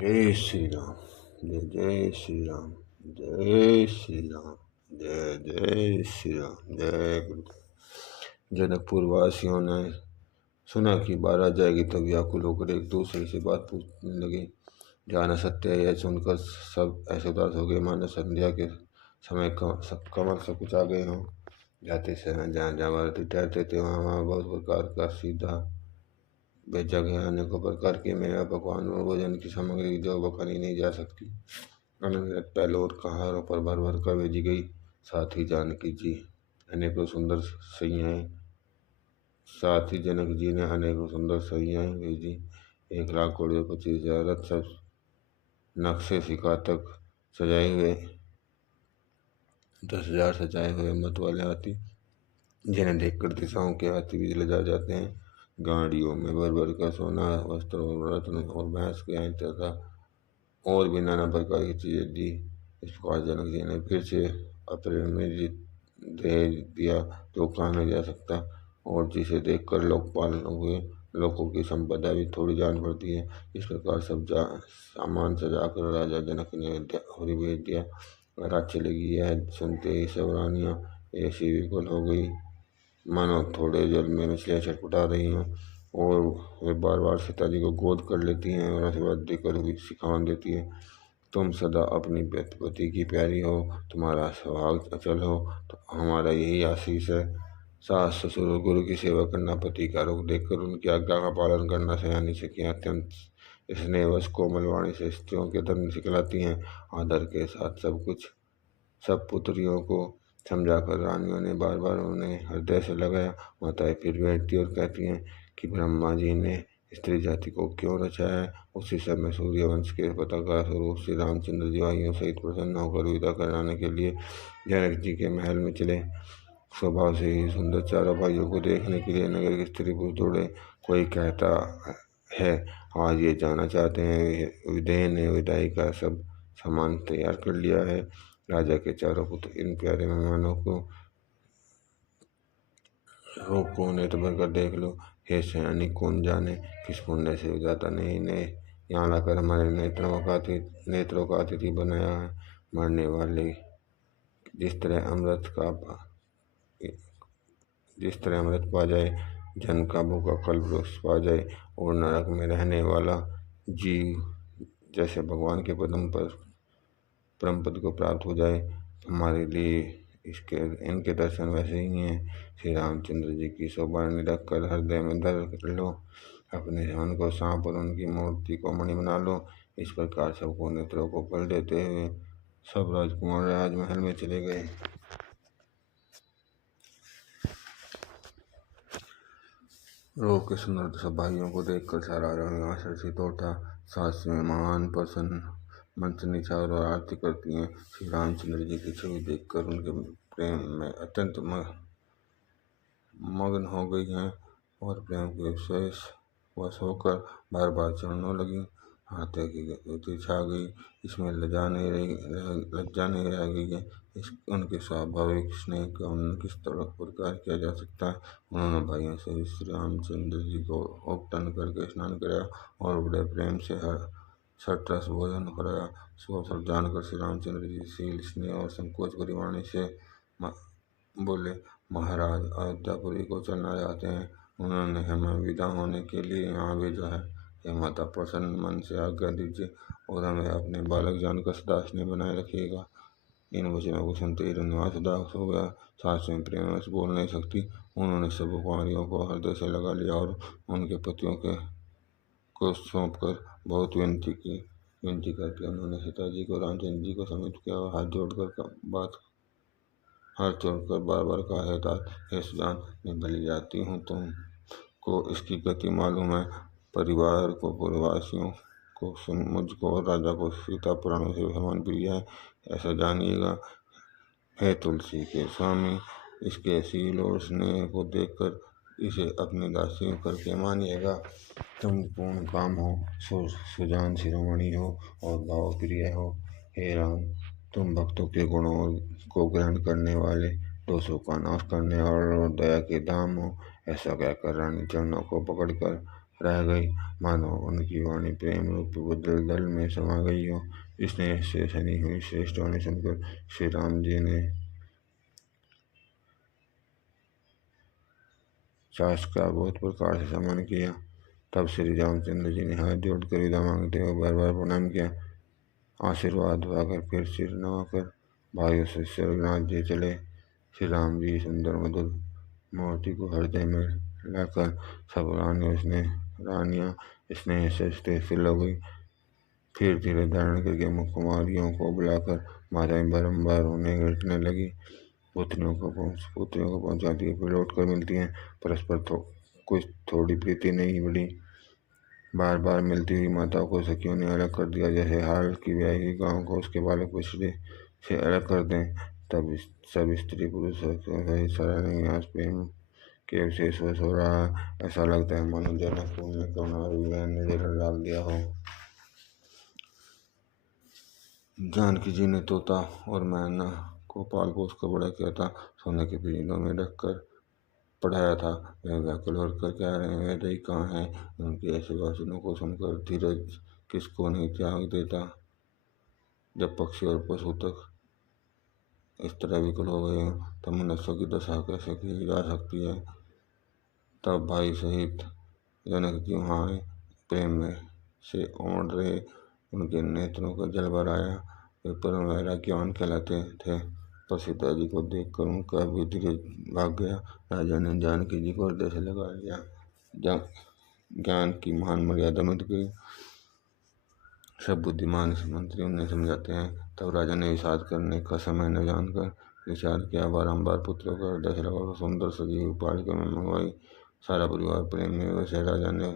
जय श्री राम। जय जय श्री राम। जय श्री राम। जय जय श्री राम। जय गुरुदेव। जनकपुर वासियों ने सुना कि बारात जाएगी तब व्याकुल होकर एक दूसरे से बात पूछने लगे। जाना सत्य है, यह सुनकर सब ऐसे उदास हो गए मानो संध्या के समय कमर से कुछ आ गए हों। जाते समय जहाँ जहाँ बाराती ठहरते थे वहाँ वहाँ बहुत प्रकार का सीधा बेचा गया अनेकों प्रकार के मेवा पकवान और भोजन की सामग्री जो बखानी नहीं जा सकती अलग पहलों और कहारों पर भर भर कर भेजी गई। साथ ही जानकी जी अनेकों सुंदर सैयाएँ साथ ही जनक जी ने अनेकों सुंदर सैयाएँ भेजी। 1,00,000 घोड़े 25,000 रथ सब नक्शे सिखा तक सजाए हुए 10,000 सजाए हुए मत वाले हाथी जिन्हें देखकर दिशाओं के हाथी भी लजा जाते हैं। गाड़ियों में भर भर कर सोना वस्त्र और रत्न और भैंस के आए तथा और भी नाना प्रकार की चीजें दी। इस प्रकार जनक जी ने फिर से अप्रेम में दे दिया तो कहा नहीं जा सकता और जिसे देखकर लोकपाल हुए लोगों की संपदा भी थोड़ी जान पड़ती है। इस प्रकार सब सामान सजाकर राजा जनक ने होरी भेज दिया। रात चलेगी यह सुनते ही सब रानियां ऐसी विकल हो गई मानो थोड़े जल में मछलियाँ छटपटा रही हों और वे बार बार सीता जी को गोद कर लेती हैं और आशीर्वाद देकर भी सिखावन देती है। तुम सदा अपनी पति की प्यारी हो, तुम्हारा स्वभाव अचल हो तो हमारा यही आशीष है। सास ससुर और गुरु की सेवा करना, पति का रुख देखकर उनकी आज्ञा का पालन करना सयानी सखियाँ अत्यंत स्नेहवश कोमल वाणी से स्त्रियों के धर्म सिखलाती हैं। आदर के साथ सब पुत्रियों को समझाकर रानियों ने बार बार उन्हें हृदय से लगाया। माताएं फिर बैठती और कहती हैं कि ब्रह्मा जी ने स्त्री जाति को क्यों रचाया है। उसी समय सूर्यवंश के पताका स्वरूप श्री रामचंद्र जी भाइयों सहित प्रसन्न होकर विदा कराने के लिए जनक जी के महल में चले। स्वभाव से ही सुंदर चारों भाइयों को देखने के लिए नगर के स्त्री पुरुष दौड़े। कोई कहता है आज ये जाना चाहते हैं। विदेह ने विदाई का सब सामान तैयार कर लिया है। राजा के चारों पुत्र इन प्यारे मेहमानों को रोको नेत्र भर कर देख लो। हे सयानी, कौन जाने किस पुण्य से विधाता ने इन्हें यहाँ लाकर हमारे नेत्रों का अतिथि बनाया है। मरने वाले जिस तरह अमृत पा जाए, जन का भूखा कल्प वृक्ष पा जाए और नरक में रहने वाला जीव जैसे भगवान के परम पद को प्राप्त हो जाए, हमारे लिए इनके दर्शन वैसे ही हैं। श्री रामचंद्र जी की शोभानी रख कर हृदय में धर लो, अपने मन को सांप और उनकी मूर्ति को मणि बना लो। इस प्रकार सबको नेत्रों को फल देते हुए सब राजकुमार राजमहल में चले गए। लोग के सुंदर सब भाइयों को देखकर सारा रंग आकर्षित होता। सास में महान प्रसन्न मन से निछावर और आरती करती हैं। श्री रामचंद्र जी की छवि देखकर उनके प्रेम में अत्यंत मग्न हो गई हैं और प्रेम के वश होकर बार बार चढ़ने लगी। हाथे की गति छा गई, इसमें लज्जा नहीं रह गई है। उनके स्वाभाविक स्नेह का वर्णन किस प्रकार किया जा सकता है। उन्होंने भाइयों से श्री रामचंद्र जी को उपटन करके स्नान कराया और बड़े प्रेम से सटरस भोजन कराया। सब जानकर श्री रामचंद्र जी शील स्नेह और संकोच भरी वाणी से बोले, महाराज अयोध्यापुरी को चलना चाहते हैं। उन्होंने हमें विदा होने के लिए यहाँ भेजा है। हे माता, प्रसन्न मन से आज्ञा दीजिए और हमें अपने बालक जानकर सदा स्नेह बनाए रखिएगा। इन वचनों को सुनते ही रंगनिवास उदास हो गया। सास में प्रेम से बोल नहीं सकती। उन्होंने सब कुमारियों को हृदय से लगा लिया और उनके पतियों को सौंप कर बहुत विनती करके उन्होंने सीता जी को रामचंद्र जी को समित किया और हाथ जोड़कर बार बार कहा, हे तात, हे सुजान, मैं भली जाती हूँ, तुमको इसकी गति मालूम है। परिवार को पूर्ववासियों को मुझको और राजा को सीता पुराणों से समान प्रिय है, ऐसा जानिएगा। हे तुलसी के स्वामी, इसके शील और स्नेह को देखकर इसे अपनी दासी करके मानिएगा। तुम पूर्ण काम हो, सुजान शिरोमणि हो और भाव प्रिय हो। हे राम, तुम भक्तों के गुणों को ग्रहण करने वाले, दोषों का नाश करने और दया के धाम हो। ऐसा कहकर रानी चरणों को पकड़कर रह गई, मानो उनकी वाणी प्रेम रूप दल में समा गई हो। स्नेह से सनी हुई श्रेष्ठ वाणी सुनकर श्री राम जी ने सास का बहुत प्रकार से सम्मान किया। तब श्री रामचंद्र जी ने हाथ जोड़कर विदा मांगते हुए बार बार प्रणाम किया। आशीर्वाद पाकर फिर सिर नवाकर भाइयों से स्वर्गनाथ जी चले। श्री राम जी सुंदर मधुर मूर्ति को हृदय में लाकर सब रानियां स्नेह से स्थिर हो गई। फिर धीरे धारण करके कुमारियों को बुलाकर माताएं बारम्बार उन्हें घटने लगी। पुत्रियों को पहुंचाती है, फिर लौट कर मिलती हैं। परस्पर कुछ थोड़ी प्रीति नहीं बढ़ी। बार बार मिलती हुई माताओं को सखियों ने अलग कर दिया, जैसे हाल की ब्याही गांव को उसके बालक बछड़े से अलग कर दें। तब सब स्त्री पुरुष सहित सारा निवास प्रेम के विशेष वश हो रहा है। ऐसा लगता है मानो जनकपुर में करुणा ने नजर डाल दिया हो। जानकी जी ने तोता और मैना को पाल पोस कर बड़ा किया था, सोने के पिंजरों में रखकर पढ़ाया था। वे व्याकुल होकर कह रहे हैं, वेदई कहाँ है? उनके ऐसे भाषणों को सुनकर धीरज किसको नहीं त्याग देता। जब पक्षी और पशु तक इस तरह विकल हो गए हैं, तब मनुष्यों की दशा कैसे की जा सकती है। तब भाई सहित जनक जी वहाँ आए, प्रेम में से उमड़ रहे, उनके नेत्रों का जल भर आया। वे परम वैराग्यवान कहलाते थे। पर सीता जी को देखकर उनका भी धीरज भाग गया। राजा ने जानकी जी को हृदय से लगा लिया। ज्ञान की महान मर्यादा मिट गई। सब बुद्धिमान मंत्री उन्हें समझाते हैं। तब राजा ने विषाद करने का समय न जानकर विचार किया। बारम्बार पुत्रों का हृदय से लगाकर सुंदर सजी हुई पालिका में मंगवाई। सारा परिवार प्रेम में वैसे राजा ने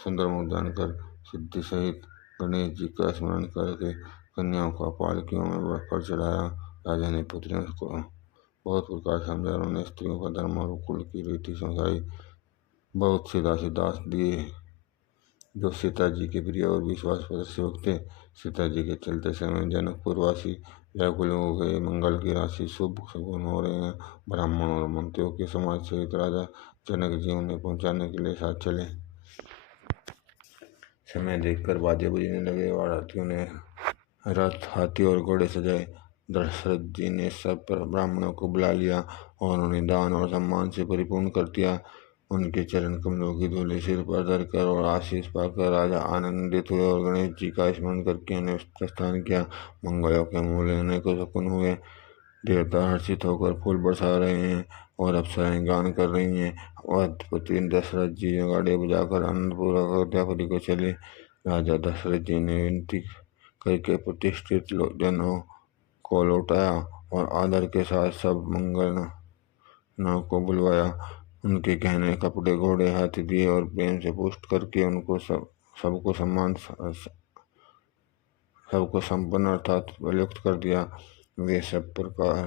सुंदर मुख जानकर सिद्धि सहित गणेश जी का स्मरण करके कन्याओं का पालकियों में पर चढ़ाया। राजा ने पुत्रियों को बहुत प्रकार समझाया। उन्होंने स्त्रियों का धर्म और कुल की रीति समझाई। बहुत से दास दिए जो सीता जी के प्रिय और विश्वासपात्र सेवक थे। सीता जी के चलते समय जनकपुर वासी व्याकुल हो गए। मंगल की राशि शुभ शगुन हो रहे हैं। ब्राह्मण और मंत्रियों के समाज सहित राजा जनक जी उन्हें पहुंचाने के लिए साथ चले। समय देखकर बाजे बजने लगे और हाथियों ने रथ हाथी और घोड़े सजाए। दशरथ जी ने सब ब्राह्मणों को बुला लिया और उन्हें दान और सम्मान से परिपूर्ण कर दिया। उनके चरण कमलों की धूलि सिर पर धरकर और आशीष पाकर राजा आनंदित हुए और गणेश जी का स्मरण करके उन्हें प्रस्थान किया। मंगलों के मूल अनेकों शकुन हुए। देवता हर्षित होकर फूल बरसा रहे हैं और अप्सराएं गान कर रही हैं। अवधपति दशरथ जी गाड़े बजाकर आनंदपूर्वक अयोध्यापुरी को चले। राजा दशरथ जी ने विनती करके प्रतिष्ठित जनों को लौटाया और आदर के साथ सब मंगलनों को बुलवाया। उनके गहने कपड़े घोड़े हाथी दिए और प्रेम से पुष्ट करके उनको सबको संपन्न अर्थात बलयुक्त कर दिया। वे सब प्रकार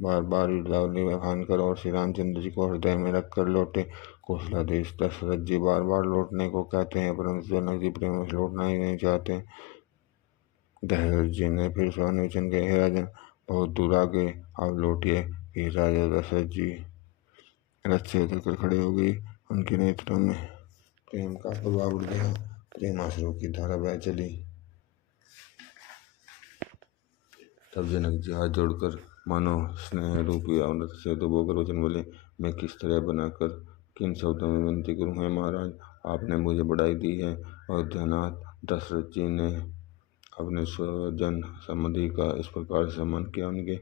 बार बार युद्धावली खानकर और श्री रामचंद्र जी को हृदय में रखकर लौटे। कौशलाधीश दशरथ जी बार बार लौटने को कहते हैं, परंतु जनक जी प्रेम से लौटना ही नहीं चाहते। दशरथ जी ने फिर स्वानिवचन कहे, हे राजन, बहुत दूर आ गए, अब लौटिए। फिर राजा दशरथ जी रथ से उतरकर खड़े हो गई। उनके नेत्रों में प्रेम का प्रभाव उड़ गया। प्रेमाश्रु की धारा बह चली। तब जनक जी हाथ जोड़कर मानो स्नेह रूपी अमृत से डुबोकर वचन बोले, मैं किस तरह बनाकर किन शब्दों में विनती करूं? है महाराज, आपने मुझे बढ़ाई दी है। अयोध्यानाथ दशरथ जी ने अपने स्वजन संबंधी का इस प्रकार से सम्मान किया। उनके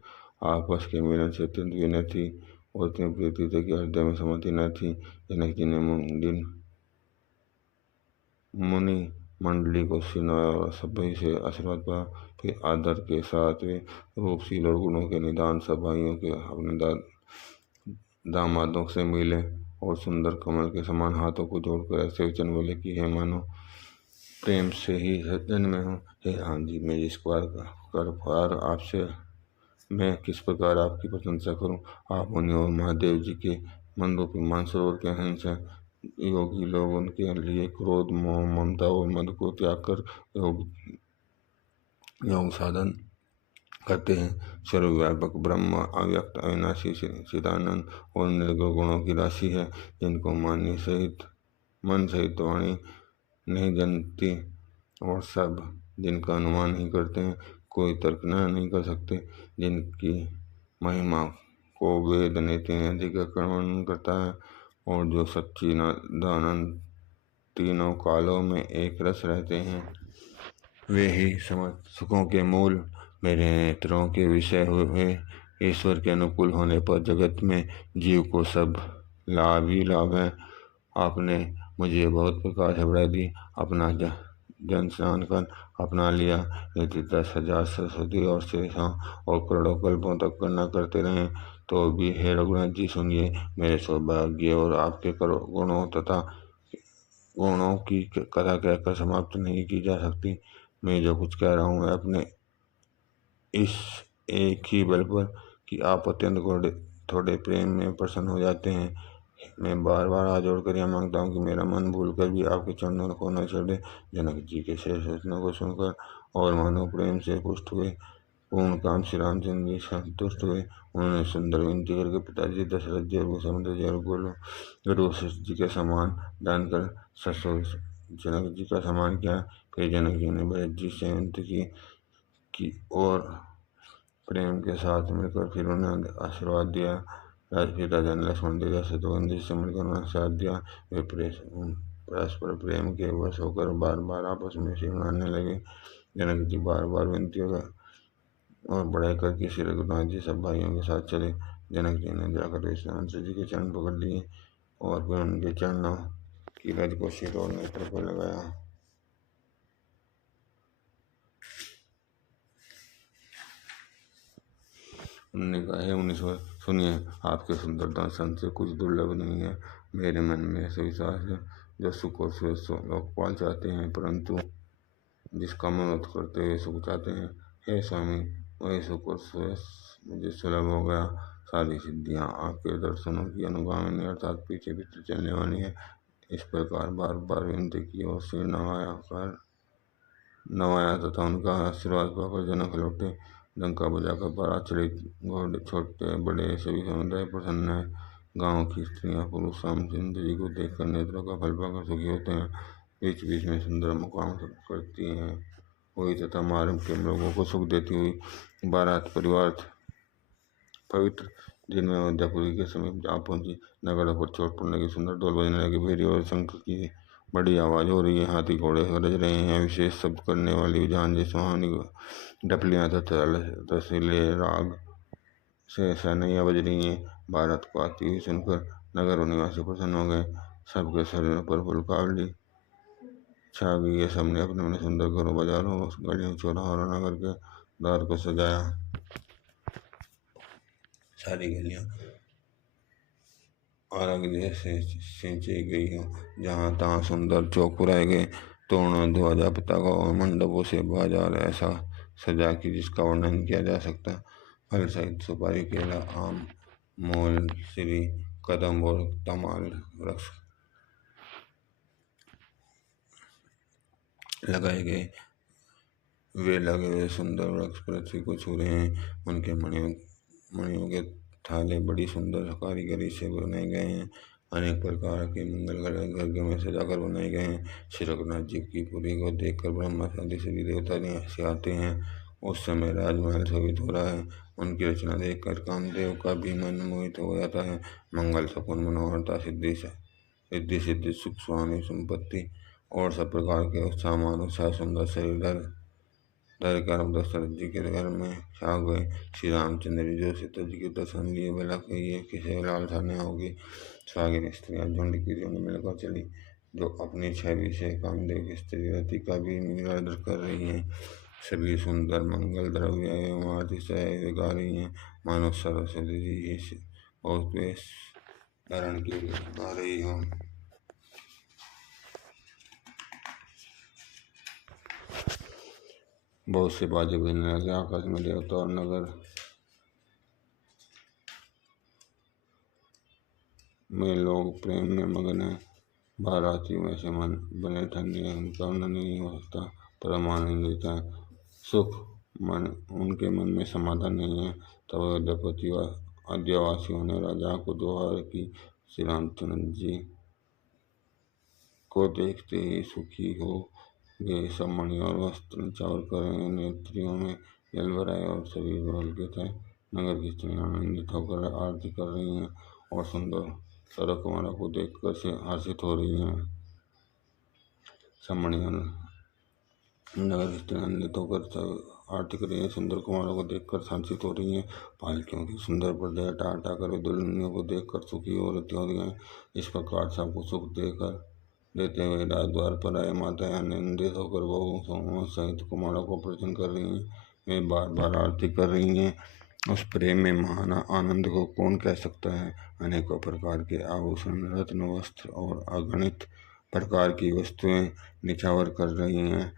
आपस के मिलन से अत्यंत विनय थी और इतनी प्रीति थी कि हृदय में समाधि न थी। जनक जी ने मुनि मंडली को सिनाया और सभी से आशीर्वाद पा। फिर आदर के साथ वे रूपशील और गुणों के निदान सब भाइयों के अपने दामादों से मिले और सुंदर कमल के समान हाथों को जोड़कर ऐसे वचन बोले कि हे मानो प्रेम से ही जन्मे हूँ। हे राम जी, मैं इस बार आपसे मैं किस प्रकार आपकी प्रशंसा करूं? आप मुनि और महादेव जी के मन रूपी मानसरोवर के हंस हैं। योगी लोग उनके लिए क्रोध मोह ममता और मद को त्याग कर योग साधन करते हैं। सर्वव्यापक ब्रह्म अव्यक्त अविनाशी चिदानंद और निर्गुण गुणों की राशि है, जिनको मानने सहित मन सहित वाणी नहीं जानती और सब जिनका अनुमान नहीं करते हैं, कोई तर्क नहीं कर सकते, जिनकी महिमा को वेद नीति अधिक वर्णन करता है, और जो सच्चिदानंद तीनों कालों में एक रस रहते हैं, वे ही समस्त सुखों के मूल मेरे नेत्रों के विषय हुए। ईश्वर के अनुकूल होने पर जगत में जीव को सब लाभ ही लाभ है। आपने मुझे बहुत प्रकार से बढ़ा दी, अपना जन स्नान कर अपना लिया। यदि 10,000 सरस्वती और शेषों और करोड़ों कल्पों तक करना करते रहें तो भी हे रघुनाथ जी सुनिए, मेरे सौभाग्य और आपके गुणों तथा गुणों की कथा कहकर समाप्त नहीं की जा सकती। मैं जो कुछ कह रहा हूँ अपने इस एक ही बल पर कि आप अत्यंत थोड़े प्रेम में प्रसन्न हो जाते हैं। मैं बार बार हाथ जोड़कर यह मांगता हूँ कि मेरा मन भूलकर भी आपके चरणों को न छोड़े। जनक जी के शेष वचनों को सुनकर और मानव प्रेम से पुष्ट हुए पूर्ण काम श्री रामचंद्र जी संतुष्ट हुए। उन्होंने सुंदर विनती करके पिताजी दशरथ जी और भूषण जी और गुरु वशिष्ठ जी के समान जानकर ससुर जनक जी का सम्मान किया। फिर जनक जी ने भरत जी से विनती की और प्रेम के साथ मिलकर फिर उन्हें आशीर्वाद दिया। पिता जन लक्ष्मण जी शत्रुघ्न जी से मिलकर उन्हें साथ दिया। वे परस्पर प्रेम के वश होकर बार बार आपस में सिमरने लगे। जनक जी बार बार विनती और बढ़ाई करके श्री रघुनाथ जी सब भाइयों के साथ चले। जनक जी ने जाकर विश्वामित्र जी के चरण पकड़ लिए और फिर उनके चरणों की रज को सिर और नेत्र पर लगाया। उन्होंने कहा, हे मुनीश्वर सुनिए, आपके सुंदर दर्शन से कुछ दुर्लभ नहीं है। मेरे मन में ऐसा विश्वास है, जो सुख और सुयश लोकपाल चाहते हैं, परंतु जिसका मनोरथ करते हुए सुख चाहते हैं। हे स्वामी, वही सुख और सुयश मुझे सुलभ हो गया। सारी सिद्धियां आपके दर्शनों की अनुगामिनी अर्थात पीछे पीछे चलने वाली है। इस प्रकार बार बार विनती की और सिर नवाया तथा उनका आशीर्वाद पाकर जनक लौटे। डंका बजाकर बारात चली। घोड़े छोटे बड़े सभी समुदाय प्रसन्न है। गांव की स्त्रियां पुरुष रामचंद्र जी को देखकर नेत्रों का फल पाकर सुखी होते हैं। बीच बीच में सुंदर मुकाम करती हैं हुई तथा मार्ग के लोगों को सुख देती हुई बारात परिवार पवित्र दिन में अयोध्यापुरी के समीप जा पहुंची। नगर पर चोट पड़ने की सुंदर ढोल बजने लगी। भेरी और शंख की बड़ी आवाज हो रही है। हाथी घोड़े गरज रहे हैं। विशेष शब्द करने वाली झांझे सुहानी डपलियां तथा रसीले राग से सहनैया बज रही हैं। बारात को आती हुई सुनकर नगर निवासी प्रसन्न हो गए। सबके शरीरों पर फुलकावली छा गई है। सबने अपने अपने सुंदर घरों, बाजारों, गलियों, चौराहों और नगर के द्वार को सजाया। सारी गलियां आरागने से सिंची गई हो। जहाँ तहाँ सुंदर चौक पुराए गए। तोरणों, ध्वजा, पताका और मंडपों से बाजार ऐसा सजा कि जिसका वर्णन किया जा सकता। फल सहित सुपारी, केला, आम, मूल, श्री, कदम और तमाल वृक्ष लगाए गए। वे लगे हुए सुंदर वृक्ष पृथ्वी को छू रहे हैं। उनके मणियों के थाले बड़ी सुंदर कारीगरी से बनाए गए हैं। अनेक प्रकार के मंगल घर में सजाकर बनाए गए हैं। श्री रघुनाथ जी की पुरी को देखकर ब्रह्मा आदि सभी देवता से आते हैं। उस समय राजमहल शोभित हो रहा है। उनकी रचना देखकर कामदेव का भी मन मोहित हो जाता है। मंगल, सकुन, मनोहरता, सिद्धि सिद्धि, सुख, सुहानी संपत्ति और सब प्रकार के उत्साह मानुषा सुंदर शरीर धर कर दशरथ जी के घर में छा गए। श्री रामचंद्र जी जो सीता जी के दर्शन लिए, भला कहिए किसे लालसा न होगी। सुहागिन स्त्रियां झुंड की झुंड मिलकर चली, जो अपनी छवि से कामदेव की स्त्री रति का भी निरादर कर रही हैं। सभी सुंदर मंगल द्रव्य एवं अतिशय गा रही हैं, मानो सरस्वती जी ही बहुत वेश धारण की गा रही हो। बहुत से बाजे बजने लगे। आकाश में देवता और नगर में लोग प्रेम में मगन है। बाराती में से मन बने ठंडे, उनका वर्णन नहीं हो सकता। परम आनंद देता है। सुख मन उनके मन में समाधान नहीं है। तब अयोध्यापति अयोध्यावासियों ने राजा को दोहार की, श्री रामचंद्र जी को देखते ही सुखी हो गए। सब मणि और वस्त्र न्यौछावर कर रहे, नेत्रियों में जल भर आए और शरीर पुलकित है। नगर की स्त्रियां आनंदित होकर आरती कर रही हैं और सुंदर सरकुमारों को देखकर से हर्षित हो रही हैं। सब मणि और नगर की स्त्रियां आनंदित होकर आरती कर रही हैं, सुंदर कुमारों को देखकर शांतित हो रही हैं। पालकियों की सुंदर पर्दे हटा हटाकर वे दुल्हनियों को देखकर सुखी और रति हो गए। इस प्रकार सबको सुख देकर देते हुए राजद्वार पर आए। माताएं आनंदित होकर बहुओं सहित कुमारों को प्रसन्न कर रही हैं। वे बार बार आरती कर रही हैं। उस प्रेम में महान आनंद को कौन कह सकता है। अनेकों प्रकार के आभूषण, रत्न, वस्त्र और अगणित प्रकार की वस्तुएं निछावर कर रही हैं।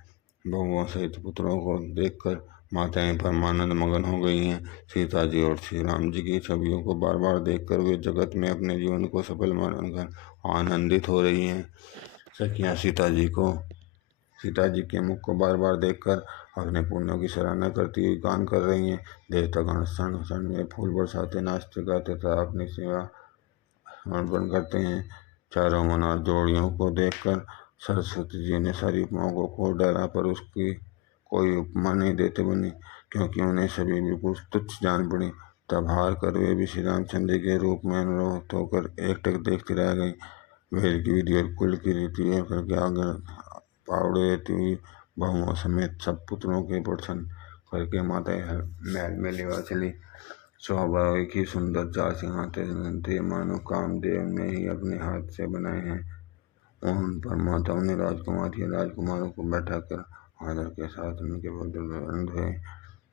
बहुओं सहित पुत्रों को देखकर माताएं परमानंद मगन हो गई हैं। सीता जी और श्री राम जी की छवियों को बार बार देखकर वे जगत में अपने जीवन को सफल मानकर आनंदित हो रही हैं। सखियां सीता जी के मुख को बार बार देखकर अपने पुण्यों की सराहना करती हुई गान कर रही हैं। देवतागण क्षण क्षण में फूल बरसाते, नाचते गाते तथा अपनी सेवा अर्पण करते हैं। चारों मनोहर जोड़ियों को देखकर सरस्वती जी ने सारी उपमाओं को खोल डाला, पर उसकी कोई उपमा नहीं देते बनी, क्योंकि उन्हें सभी बिल्कुल तुच्छ जान पड़ी। तब हार कर वे भी श्री रामचंद्र के रूप में अनुरक्त होकर एकटक देखती रह गई। वेद की विधि और कुल की रीति करके आगे पावड़े देती हुई बहुओं समेत सब पुत्रों के प्रसन्न करके माता महल में लेवा चली। स्वाभाविक ही सुंदर 4 सिंहासन थे, मानो कामदेव ने ही अपने हाथ से बनाए हैं। उन पर माताओं ने राजकुमारी या राजकुमारों को बैठाकर आदर के साथ उनके बदल धोए।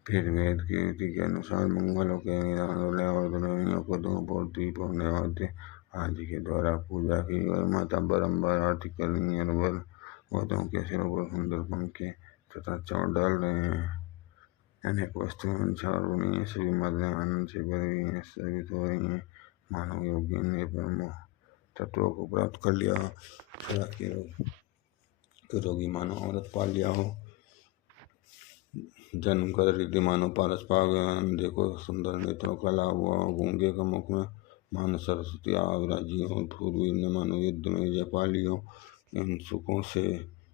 फिर वेद की रीति के अनुसार मंगलों के दुल्हे और दुल्हनियों को धूप और दीप और नैवेद्य आदि के द्वारा पूजा की और माता बारंबार आरती कर रही हैं और वधुओं के सिरों पर सुंदर पंखे तथा चौर डाल रहे हैं। अनेक वस्तुएं अनुसार बनी हैं, सभी माताएं आनंद से भरी हैं, सभी हो रही हैं, मानव योगी ने ब्रह्म तत्वों को प्राप्त कर लिया हो, रोगी मानो अमृत पा लिया हो, जन्म कर रीति मानो पारस पा गया, अंधे को सुंदर नेत्रों का लाभ हुआ, गूंगे का मुख में मानो सरस्वती आविराजी हो, फूलवीर ने मानो युद्ध में विजय पा ली हो। इन सुखों से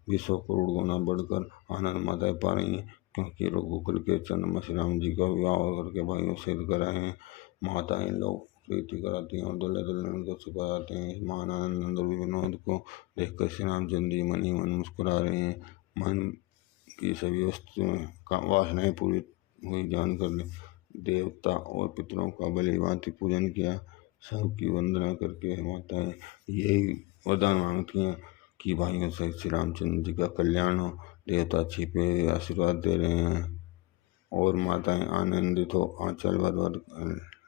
भी 100 करोड़ गुना बढ़कर आनंद माताएं पा रही हैं, क्योंकि रघुकुल के चंद्रमा श्री राम जी का विवाह करके भाइयों सिद्ध कराए हैं। माताएं लोग प्रीति कराती हैं और दुल्हे दुल्हन को सुखाते हैं। इस महान आनंद और विनोद को देखकर श्री रामचंद्र जी मन ही मन मुस्कुरा रहे हैं। मन की सभी वस्तुएं का वासनाएं पूरी हुई जानकर देवता और पितरों का भली भांति पूजन किया। सबकी वंदना करके माताएं यही वरदान मांगती हैं कि भाइयों सहित श्री रामचंद्र जी का कल्याण हो। देवता छिपे आशीर्वाद दे रहे हैं और माताएं आनंदित हो आंचल भर भर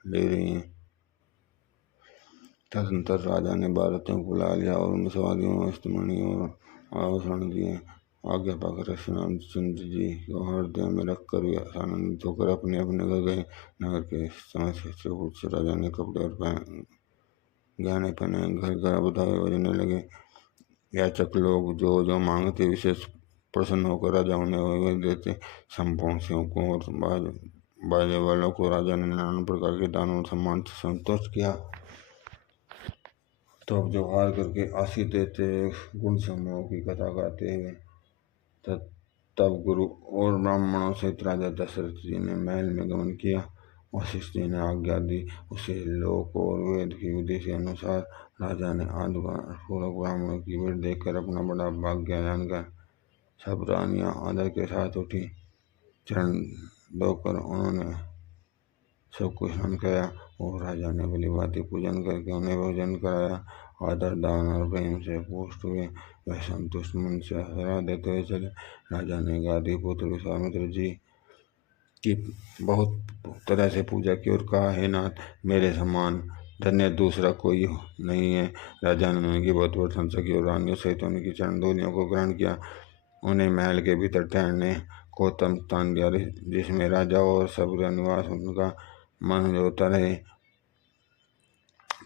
ले रही हैं। तदनंतर राजा ने बारातियों को बुला लिया और उन सवारियों में वस्त्रमणि और आभूषण दिए। आज्ञा पाकर श्री रामचंद्र जी को हृदय में रखकर वे आनंदित होकर अपने अपने घर गए। नगर के समय से राजा ने कपड़े और गहने पहने, घर घर बधाई बजने लगे। याचक लोग जो जो मांगते विशेष प्रसन्न होकर राजा उन्हें वही देते। संपूर्ण सेवकों और बाजे वालों को राजा ने नाना प्रकार के दानों और सम्मान से संतुष्ट किया। तो अब जो हार करके आशीष देते गुण समूह की कथा गाते हुए तब गुरु और ब्राह्मणों सहित राजा दशरथ जी ने महल में गमन किया। वशिष्ठ जी ने आज्ञा दी। उसे लोक और वेद की विधि के अनुसार राजा ने आदरपूर्वक ब्राह्मणों की भीड़ देखकर अपना बड़ा भाग्य जानकर सब रानियां आदर के साथ उठी। चरण धोकर उन्होंने सबको स्नान कराया और राजा ने भली भांति पूजन करके उन्हें भोजन कराया। आदर, दान और प्रेम से पुष्ट हुए वह संतुष्ट मन से सलाह देते हुए चले। राजा ने गादी पुत्र विश्वामित्र जी की बहुत तरह से पूजा की और कहा, हे नाथ, मेरे समान धन्य दूसरा कोई नहीं है। राजा ने उनकी बहुत प्रशंसा की और रानियों सहित उनकी चरण धूलियों को ग्रहण किया। उन्हें महल के भीतर ठहरने को उत्तम स्थान दिया, जिसमें राजा और सब निवास उनका मन होता रहे।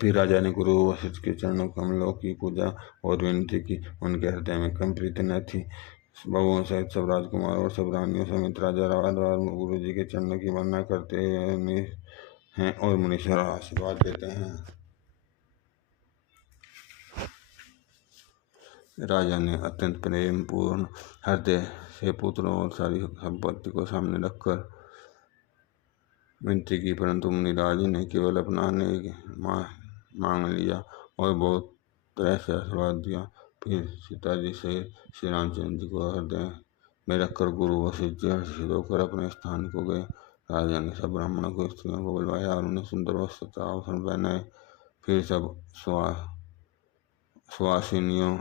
फिर राजा ने गुरु वशिष्ठ के चरणों कमलों की पूजा और विनती की। उनके हृदय में कम प्रीति न थी। बहुओं सहित सब राजकुमार और सब रानियों समेत राजा राजद्वार में गुरु जी के चरणों की वंदना करते हैं और मुनीश्वर आशीर्वाद देते हैं। राजा ने अत्यंत प्रेम पूर्ण हृदय से पुत्रों और सारी संपत्ति को सामने रखकर विनती की, परंतु मुनिराज ने केवल अपना नेक मांग लिया और बहुत तरह से आशीर्वाद दिया। फिर सीता जी से श्री रामचंद्र जी को हृदय में रखकर गुरु वशिष्ठ जी हर्षित होकर अपने स्थान को गए। राजा ने सब ब्राह्मणों को स्त्रियों को बुलवाया और उन्हें सुंदर वस्त्र तथा आभूषण पहनाए। फिर सब सुवासिनियों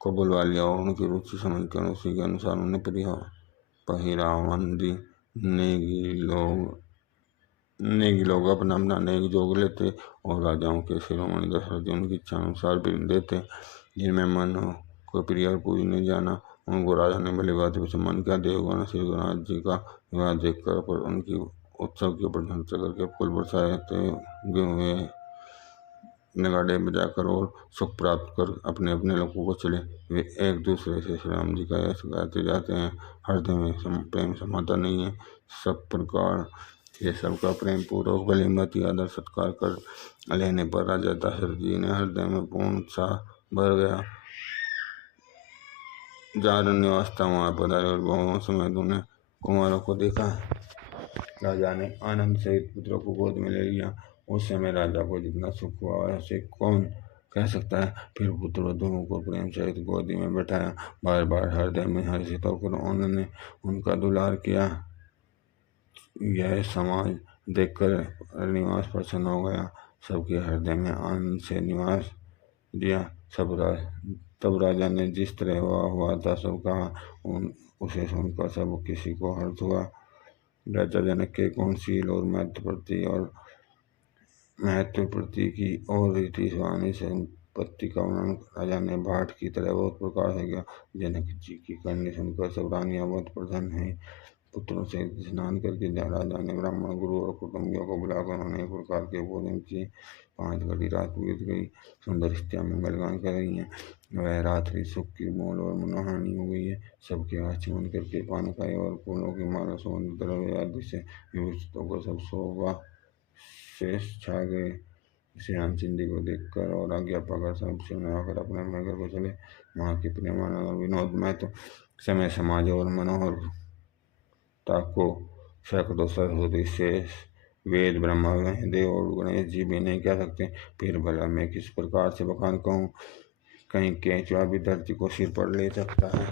को बुलवा लिया और उनकी रुचि समझकर उसी के अनुसार उन्हें पहिरावंदी नेगी लोग अपना अपना नेग जोग लेते और राजाओं के शिरोमणि दशरथ जी उनकी इच्छा अनुसार भी देते। जिन मेहमानों को प्रिय और पूजनीय जाना उनको राजा ने भली बात भी सम्मान किया। देवगण श्री रघुनाथ जी का विवाह देखकर पर उनकी उत्सव की प्रशंसा करके फूल बरसाते हुए नगाड़े बजाकर और सुख प्राप्त कर अपने अपने लोगों को चले। वे एक दूसरे से श्री राम जी का यश गाते जाते हैं। हृदय में प्रेम समाता नहीं है। सब प्रकार ये सबका प्रेम पूर्वक भलीभांति आदर सत्कार कर लेने पर राजा दशरथ जी ने हृदय में पूर्ण उत्साह भर गया। जारण्यवस्था वहाँ पधारे और बहुओं समेत उन्हें कुमारों को देखा। राजा ने आनंद सहित पुत्रों को गोद में ले लिया। उस समय राजा को जितना सुख हुआ उसे कौन कह सकता है। फिर पुत्र वधुओं को प्रेम सहित गोदी में बैठाया। बार बार हृदय में हर्षित होकर उन्होंने उनका दुलार किया। यह समाज देखकर निवास प्रसन्न हो गया। सबके हृदय में आनंद से निवास दिया। तब राजा ने जिस तरह हुआ था सब कहा। उसे सुनकर सब किसी को हर्ष हुआ। राजा जनक के गुणशील और महत्व प्रति की और रीति स्वामी संपत्ति का वर्णन राजा ने भाट की तरह बहुत प्रकार से किया। जनक जी की करनी सुनकर सब रानियां बहुत प्रसन्न हैं। पुत्रों से स्नान करके राजा ने ब्राह्मण गुरु और कुटुंबियों को बुलाकर अनेक प्रकार के भोजन किए। 5 घड़ी रात बीत गई। सुंदर स्त्रियां मंगल गान कर रही हैं। वह रात्रि सुख की मोल और मनोहानी हो गई है। सबके आचमन करके पान खाए और फूलों की माला सुगंध द्रव्य आदि से विभूषित होकर सब शोभा शेष छा गए। श्री रामचंद्र जी को देखकर और आज्ञा पाकर सब सिर अपने अपने घर को चले। वहाँ के प्रेमानंद और विनोदमय तो समय समाज और मनोहरता को सैकड़ों सरस्वती शेष वेद ब्रह्मा देव और गणेश जी भी नहीं कह सकते। फिर भला मैं किस प्रकार से बखान कहूँ। कहीं केंचुआ भी धरती को सिर पर ले सकता है।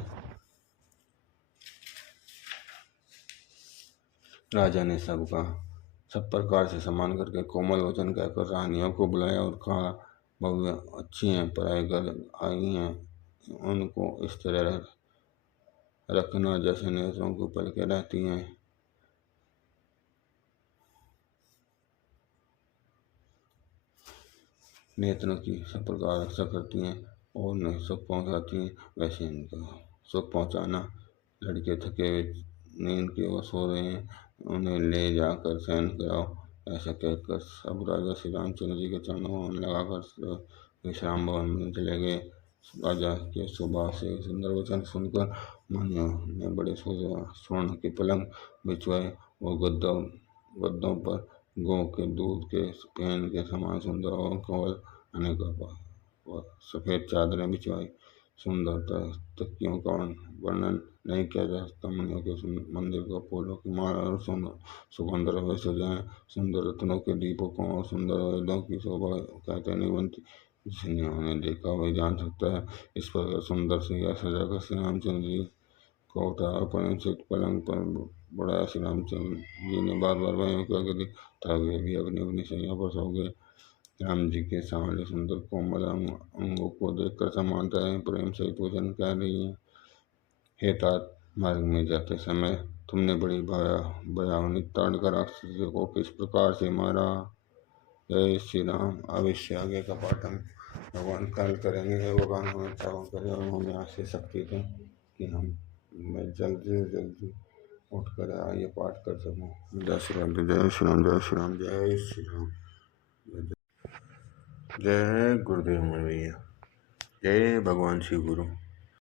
राजा ने सब प्रकार से सम्मान करके कोमल वचन कहकर रानियों को बुलाया और कहा, बहु अच्छी हैं, पराई घर आई हैं, उनको इस तरह रखना जैसे नेत्रों को पलके रहती हैं। नेत्रों की सब प्रकार रक्षा करती हैं और उन्हें सुख पहुँचाती हैं, वैसे इनको सुख पहुँचाना। लड़के थके हुए नींद की ओर सो रहे हैं, उन्हें ले जाकर शयन कराओ। ऐसा कहकर सब राजा श्री रामचंद्र जी के चरणों में लगाकर विश्राम भवन में चले गए। राजा के सुबह से सुंदर वचन सुनकर मुनियों ने बड़े स्वर्ण के पलंग बिछवाए और गद्दों पर गौ के दूध के पेन के समान सुंदर और कंवल अनेक सफेद चादरें बिछवाई। सुंदर तकियों का वर्णन नहीं किया जा सकता। मुनियों के मंदिर को फूलों की माला और सुगंध द्रव्य सजाए। सुंदर रत्नों के दीपकों और सुंदर वेदों की शोभा कहते नहीं बनती। जिसने उन्हें देखा वही जान सकता है। इस प्रकार सुंदर सिंहासन सजाकर श्री रामचंद्र जी को उठाया। प्रेम से पलंग पर बढ़ाया। श्री रामचंद्र जी ने बार बार वहीं करके दी, तब वे भी अपनी अपनी सैया पर सो गए। राम जी के सांवले सुंदर कोमल अंगों को देखकर समानताएं प्रेम सहित वचन कह रही है। हे तात, मार्ग में जाते समय तुमने बड़ी भयावनी ताड़ कर राक्षस को किस प्रकार से मारा। जय श्री राम। अवश्य आगे का पाठ हम भगवान कल करेंगे। भगवान हमें चावन करें और हमें ऐसी शक्ति दें कि मैं जल्दी से जल्दी उठ कर ये पाठ कर सकूँ। जय श्री राम, जय श्री राम, जय श्री राम, जय श्री राम। जय गुरुदेव भैया। जय भगवान श्री गुरु।